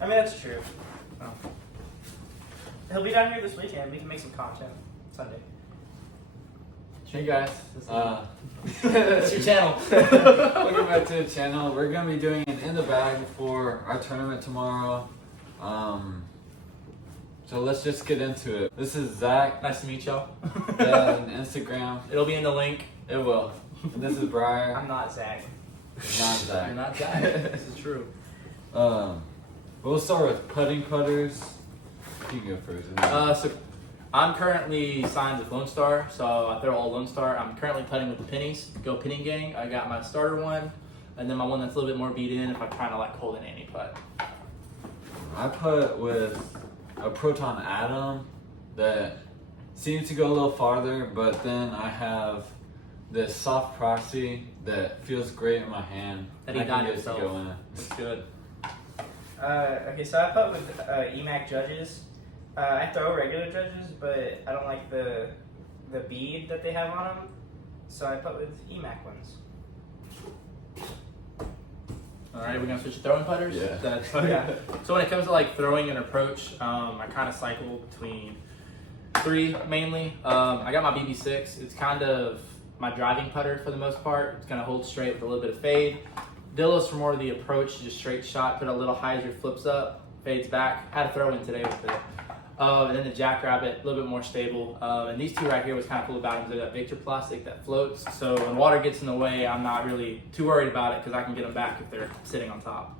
I mean, that's true. Oh. He'll be down here this weekend. We can make some content Sunday. Hey guys, It's your channel. welcome back to the channel. We're gonna be doing an in the bag for our tournament tomorrow. So let's just get into it. This is Zach. Nice to meet y'all. Yeah, on Instagram. It'll be in the link. It will. And this is Briar. I'm not Zach. Not Zach. You're not Zach. This is true. We'll start with putting putters. You can go first. So I'm currently signed with Lone Star, so I throw all Lone Star. I'm currently putting with the pennies. Go Pinning Gang. I got my starter one, and then my one that's a little bit more beat in if I'm trying to like hold an anti putt. I put with a Proton Atom that seems to go a little farther, but then I have this soft proxy that feels great in my hand. That he I can dyed get it himself. to go in. It's good. Okay, so I put with EMAC Judges. I throw regular Judges, but I don't like the bead that they have on them, so I put with EMAC ones. All right, we're gonna switch to throwing putters. Yeah. Yeah. So when it comes to like throwing and approach, I kind of cycle between 3 mainly. I got my BB6. It's kind of my driving putter for the most part. It's gonna hold straight with a little bit of fade. Dillos for more of the approach, just straight shot, put a little hyzer, flips up, fades back. Had a throw in today with it. And then the Jackrabbit, a little bit more stable. And these two right here, what's kind of cool about them is they're that Victor plastic that floats. So when water gets in the way, I'm not really too worried about it because I can get them back if they're sitting on top.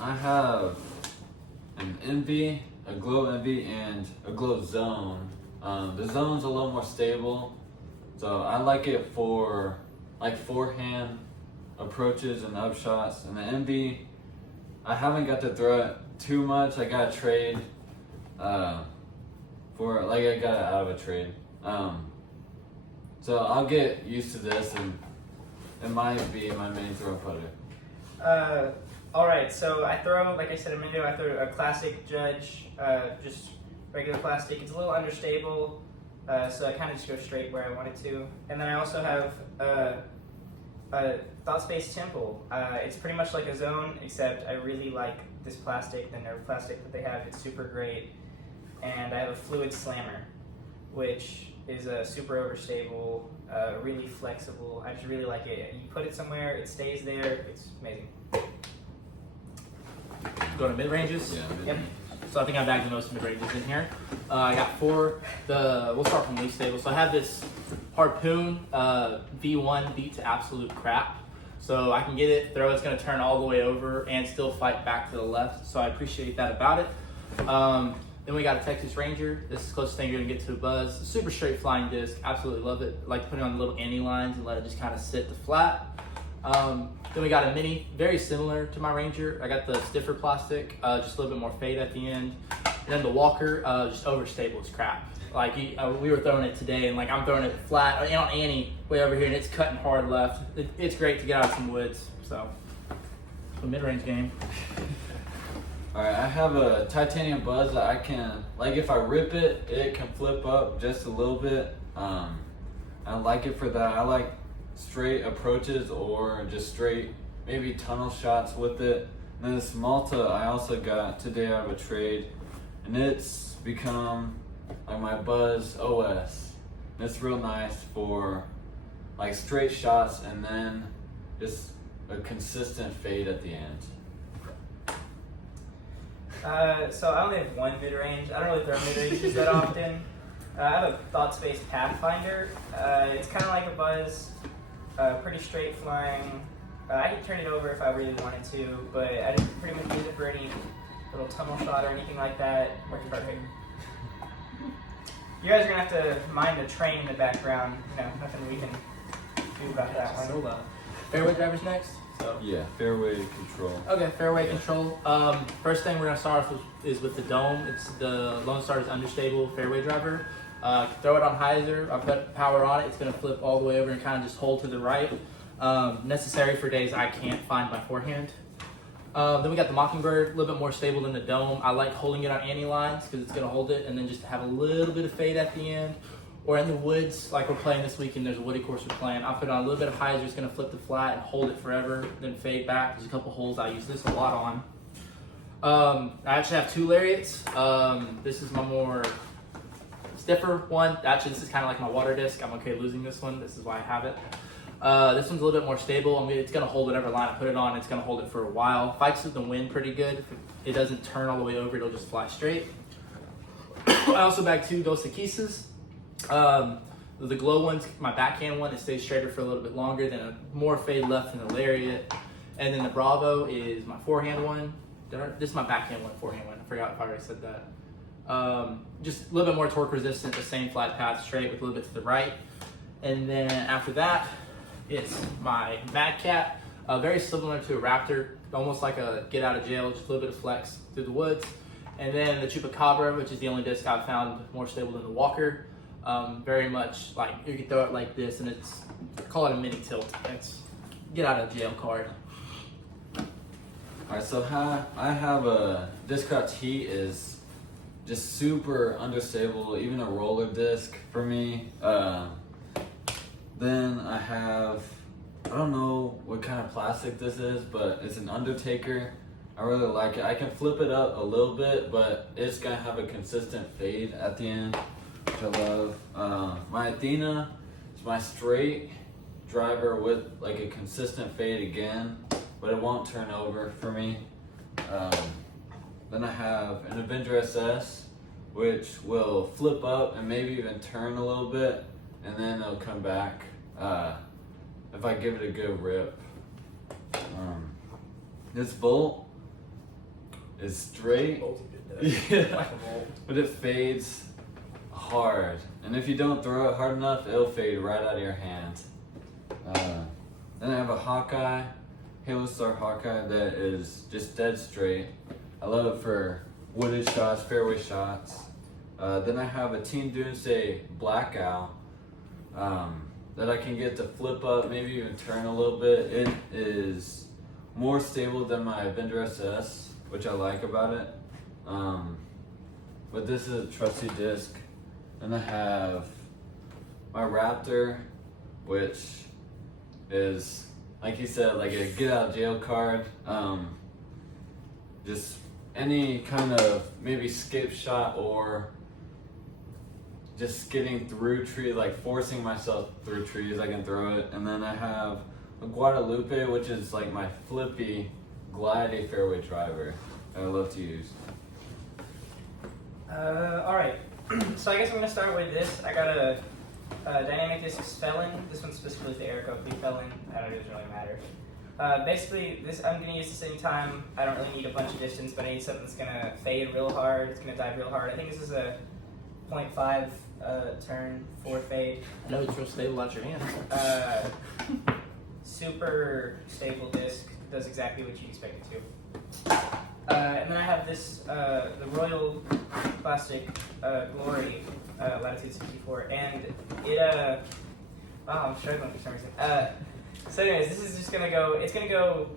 I have an Envy, a Glow Envy, and a Glow Zone. The Zone's a little more stable, so I like it for like forehand approaches and upshots. And the Envy, I haven't got to throw it too much. I got a trade for like I got it out of a trade. So I'll get used to this, and it might be my main throw putter. All right, so I throw, like I said a minute ago, I throw a classic Judge, just regular plastic. It's a little understable, so I kind of just go straight where I want it to. And then I also have a Thought Space Temple. It's pretty much like a Zone, except I really like this plastic, the Nerve plastic that they have. It's super great. And I have a Fluid Slammer, which is a super overstable, really flexible. I just really like it. You put it somewhere, it stays there. It's amazing. Go to mid ranges. Yeah. Yep. So I think I bagged the most mid ranges in here. I got 4. We'll start from least stable. So I have this Harpoon V1 beat to absolute crap. So I can get it, throw it's going to turn all the way over and still fight back to the left. So I appreciate that about it. Then we got a Texas Ranger. This is the closest thing you're going to get to a buzz. Super straight flying disc. Absolutely love it. I like to put it on the little anti lines and let it just kind of sit to flat. Then we got a Mini, very similar to my Ranger. I got the stiffer plastic, just a little bit more fade at the end. And then the Walker, just overstable as crap. Like we were throwing it today, and like I'm throwing it flat on Annie way over here, and it's cutting hard left. It's great to get out of some woods. So, a mid-range game. All right, I have a titanium buzz that I can, like if I rip it, it can flip up just a little bit. I like it for that. I like straight approaches or just straight maybe tunnel shots with it. And then this Malta I also got today out of a trade, and it's become like my Buzz OS. And it's real nice for like straight shots and then just a consistent fade at the end. So I only have 1 mid-range. I don't really throw mid-ranges that often. I have a Thought Space Pathfinder. It's kind of like a Buzz, pretty straight flying. I could turn it over if I really wanted to, but I didn't pretty much use it for any little tunnel shot or anything like that. Works perfect. You guys are gonna have to mind the train in the background. You know, nothing we can do about that one. So loud. Fairway drivers next. So. Yeah, fairway control. Okay, fairway control. First thing we're gonna start off with is with the Dome. It's the Lone Star's understable fairway driver. Throw it on hyzer. I put power on it. It's gonna flip all the way over and kind of just hold to the right. Necessary for days I can't find my forehand. Then we got the Mockingbird, a little bit more stable than the Dome. I like holding it on anti lines because it's gonna hold it, and then just have a little bit of fade at the end. Or in the woods, like we're playing this weekend, there's a woody course we're playing. I'll put on a little bit of hyzer, it's gonna flip the flat and hold it forever, then fade back. There's a couple holes I use this a lot I actually have 2 lariats. This is my more stiffer one. Actually, this is kind of like my water disc. I'm okay losing this one. This is why I have it. This one's a little bit more stable. I mean, it's going to hold whatever line I put it on. It's going to hold it for a while. Fights with the wind pretty good. If it doesn't turn all the way over, it'll just fly straight. I also bag 2 Dos Equisas. The glow ones, my backhand one, it stays straighter for a little bit longer, than a more fade left than the lariat. And then the Bravo is my forehand one. This is my backhand one, forehand one. I forgot if I already said that. Just a little bit more torque resistant, the same flat path straight with a little bit to the right. And then after that, it's my Mad Cat, very similar to a Raptor, almost like a get out of jail, just a little bit of flex through the woods. And then the Chupacabra, which is the only disc I've found more stable than the Walker. Very much like you can throw it like this, and it's, call it a mini tilt. It's get out of jail card. Alright, so I have a disc crouch heat is just super understable, even a roller disc for me. Then I have, I don't know what kind of plastic this is, but it's an Undertaker. I really like it. I can flip it up a little bit, but it's gonna have a consistent fade at the end, which I love. My Athena is my straight driver with like a consistent fade again, but it won't turn over for me. Then I have an Avenger SS, which will flip up and maybe even turn a little bit, and then it'll come back if I give it a good rip. This bolt is straight, yeah, but it fades hard, and if you don't throw it hard enough, it'll fade right out of your hand. Then I have a Hawkeye, Halo Star Hawkeye, that is just dead straight. I love it for wooded shots, fairway shots. Then I have a Team Doomsday Blackout that I can get to flip up, maybe even turn a little bit. It is more stable than my Avenger SS, which I like about it. But this is a trusty disc. And I have my Raptor, which is, like you said, like a get out of jail card. Just any kind of maybe skip shot or just getting through trees, like forcing myself through trees, I can throw it. And then I have a Guadalupe, which is like my flippy, glidey fairway driver that I love to use. All right. So I guess I'm gonna start with this. I got a Dynamic Discs Felon. This one's specifically the Air Company Felon. I don't know, it doesn't really matter. Basically, this I'm gonna use this anytime. I don't really need a bunch of distance, but I need something that's gonna fade real hard. It's gonna dive real hard. I think this is a 0.5 turn, 4 fade. I know it's real stable out your hand. Super stable disc. Does exactly what you expect it to. And then I have this, the Royal Plastic Glory Latitude 64, and it, wow, I'm struggling for some reason. So anyways, this is just gonna go, it's gonna go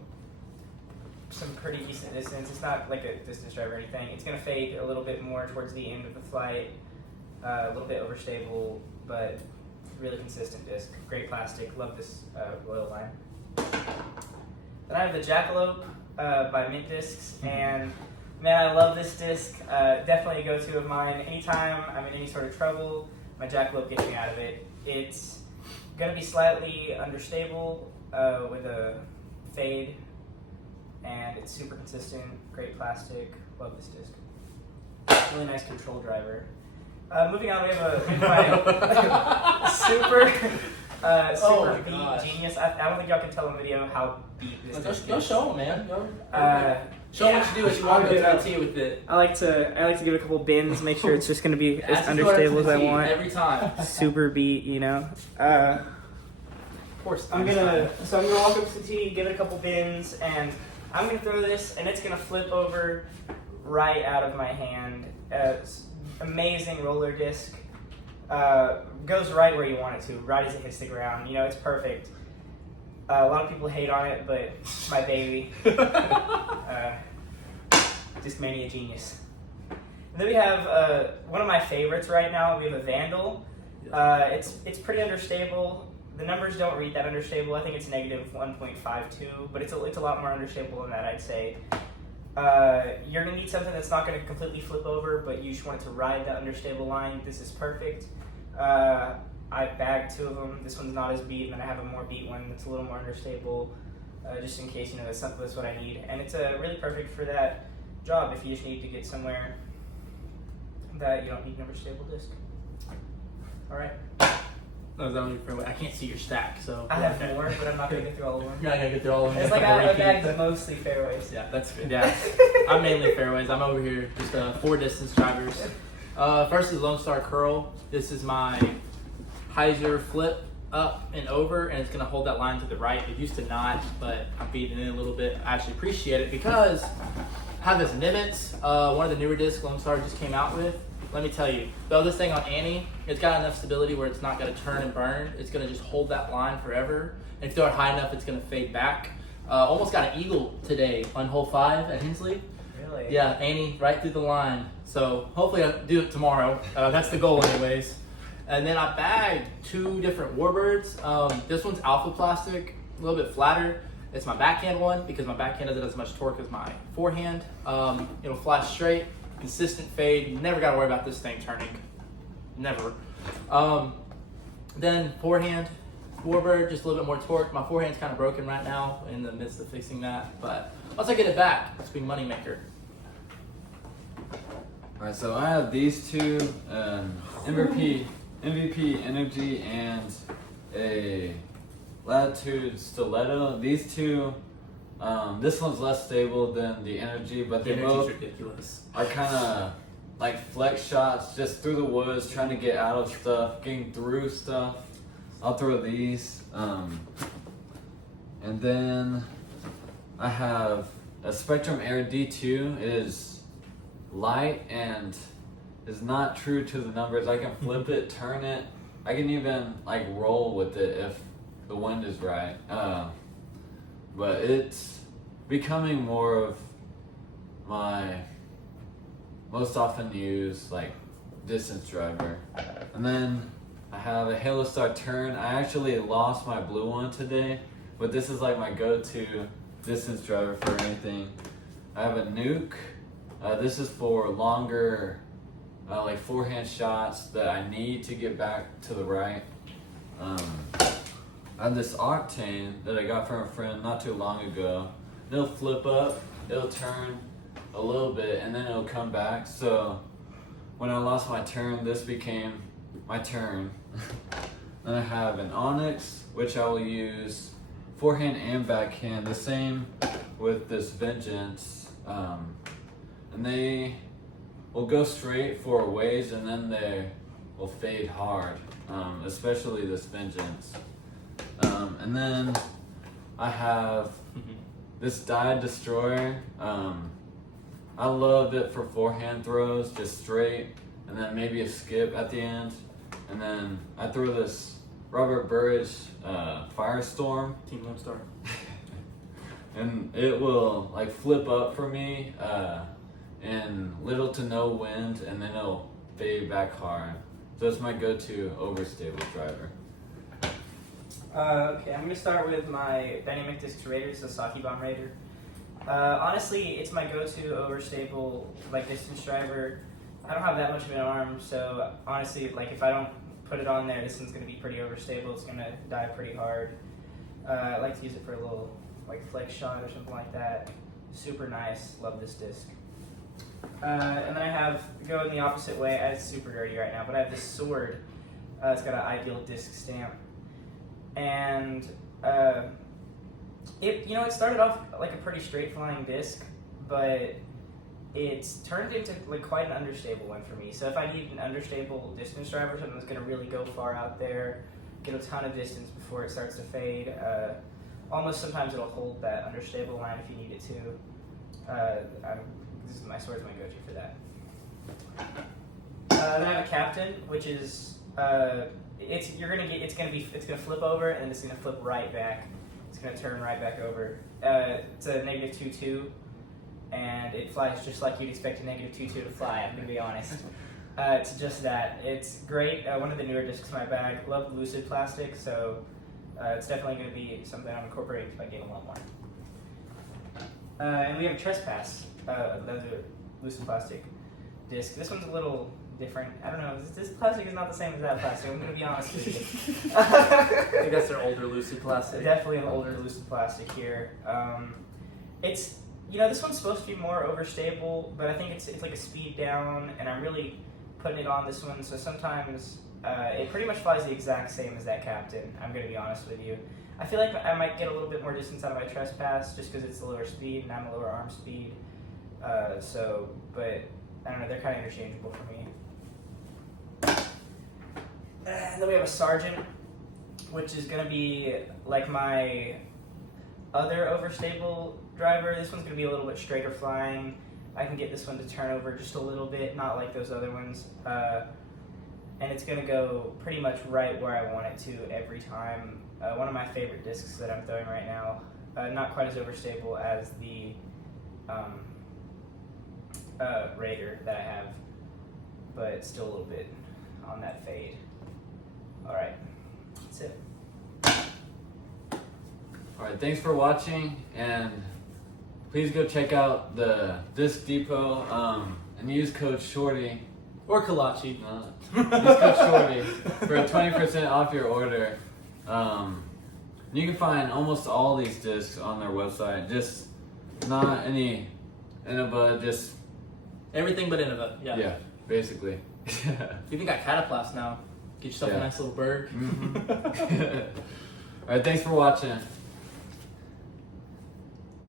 some pretty decent distance. It's not like a distance drive or anything. It's gonna fade a little bit more towards the end of the flight, a little bit overstable, but really consistent disc. Great plastic, love this Royal line. Then I have the Jackalope by Mint Discs, and man, I love this disc. Definitely a go-to of mine. Anytime I'm in any sort of trouble, my Jackalope gets me out of it. It's gonna be slightly understable with a fade, and it's super consistent. Great plastic. Love this disc. Really nice control driver. Moving on, we have my super Oh my beat gosh. genius. I don't think y'all can tell in the video how beat this disc is. Go show them, man. Show Yeah. them what you do as you walk up to the tee with it. I like to give it a couple bends, make sure it's just gonna be as Ask to go up to understable as the I tee want. every time. Super beat, you know. Of course. I'm gonna walk up to the tee, give it a couple bends, and I'm gonna throw this, and it's gonna flip over right out of my hand. It's amazing roller disc. Goes right where you want it to, right as it hits the ground. You know, it's perfect. A lot of people hate on it, but it's my baby. Discmania genius. And then we have one of my favorites right now. We have a Vandal. It's pretty understable. The numbers don't read that understable. I think it's negative 1.52, but it's a lot more understable than that, I'd say. You're going to need something that's not going to completely flip over, but you just want it to ride that understable line. This is perfect. I bagged 2 of them. This one's not as beat, and then I have a more beat one that's a little more understable, just in case, that's what I need. And it's really perfect for that job if you just need to get somewhere that you don't need an understable disc. All right. No, is that only fairway? I can't see your stack, so. I have more, but I'm not going to get through all of them. You're not gonna get through all of them. It's like I bagged mostly fairways. Yeah, that's good. Yeah, I'm mainly fairways. I'm over here just 4 distance drivers. First is Lone Star Curl. This is my hyzer flip up and over, and it's gonna hold that line to the right. It used to not, but I'm beating it a little bit. I actually appreciate it because I have this Nimitz, one of the newer discs Lone Star just came out with. Let me tell you, throw this thing on Annie, it's got enough stability where it's not gonna turn and burn. It's gonna just hold that line forever. And if you throw it high enough, it's gonna fade back. Almost got an eagle today on hole 5 at Hensley. Really? Yeah, Annie right through the line. So hopefully I'll do it tomorrow. That's the goal anyways. And then I bagged 2 different Warbirds. This one's alpha plastic, a little bit flatter. It's my backhand one because my backhand doesn't have as much torque as my forehand. It'll fly straight, consistent fade. Never got to worry about this thing turning. Never. Then forehand, Warbird, just a little bit more torque. My forehand's kind of broken right now in the midst of fixing that. But once I get it back, it's a big money maker. All right, so I have these 2 MVP Energy and a Latitude Stiletto. These 2, this one's less stable than the Energy, but The they energy's both ridiculous. are kind of like flex shots, just through the woods, trying to get out of stuff, getting through stuff. I'll throw these. And then I have a Spectrum Air D2. It is light and is not true to the numbers. I can flip it, turn it. I can even like roll with it if the wind is right. But it's becoming more of my most often used like distance driver. And then I have a Halo Star Turn. I actually lost my blue one today, but this is like my go-to distance driver for anything. I have a Nuke. This is for longer like forehand shots that I need to get back to the right. I have this Octane that I got from a friend not too long ago. It'll flip up, it'll turn a little bit, and then it'll come back. So when I lost my turn, this became my turn. Then I have an Onyx, which I will use forehand and backhand. The same with this Vengeance. And they will go straight for a ways, and then they will fade hard, especially this Vengeance. And then I have this Dive Destroyer. I love it for forehand throws, just straight, and then maybe a skip at the end. And then I throw this Robert Burridge Firestorm. Team Lone Star. And it will like flip up for me in little to no wind, and then it'll fade back hard. So it's my go-to overstable driver. Okay, I'm gonna start with my Dynamic Discs Raider, the Saki Bomb Raider. Honestly, it's my go-to overstable like distance driver. I don't have that much of an arm, so honestly, like if I don't put it on there, this one's gonna be pretty overstable. It's gonna dive pretty hard. I like to use it for a little like flex shot or something like that. Super nice. Love this disc. And then I have, going the opposite way. It's super dirty right now, but I have this Sword. It's got an Ideal disc stamp, and it started off like a pretty straight flying disc, but it's turned into like quite an understable one for me. So if I need an understable distance driver, something that's going to really go far out there, get a ton of distance before it starts to fade, almost sometimes it'll hold that understable line if you need it to. My Sword's my go-to for that. Then I have a Captain, which is it's gonna flip over and it's gonna flip right back. It's gonna turn right back over. It's a -2.2, and it flies just like you'd expect a -2.2 to fly. I'm gonna be honest. It's just that. It's great. One of the newer discs in my bag. Love Lucid plastic, so it's definitely gonna be something I'm incorporating if I get a lot more. And we have a Trespass. leather lucid plastic disc. This one's a little different. I don't know. This plastic is not the same as that plastic. I'm gonna be honest with you. I guess they're older lucid plastic. Definitely an older lucid plastic here. It's this one's supposed to be more overstable, but I think it's like a speed down, and I'm really putting it on this one. So sometimes it pretty much flies the exact same as that Captain. I'm gonna be honest with you. I feel like I might get a little bit more distance out of my trespass just because it's the lower speed and I'm a lower arm speed. But I don't know. They're kind of interchangeable for me. And then we have a Sergeant, which is going to be like my other overstable driver. This one's going to be a little bit straighter flying. I can get this one to turn over just a little bit, not like those other ones. And it's going to go pretty much right where I want it to every time. One of my favorite discs that I'm throwing right now. Not quite as overstable as the Raider that I have, but still a little bit on that fade. Alright, that's it. Alright, thanks for watching, and please go check out the Disc Depot and use code SHORTY. Or Kalachi. Use code SHORTY for 20% off your order. You can find almost all these discs on their website, just not any Innova, just Everything but Innova. yeah, basically. You even got Cataplast now. Get yourself a nice little bird. Alright, thanks for watching.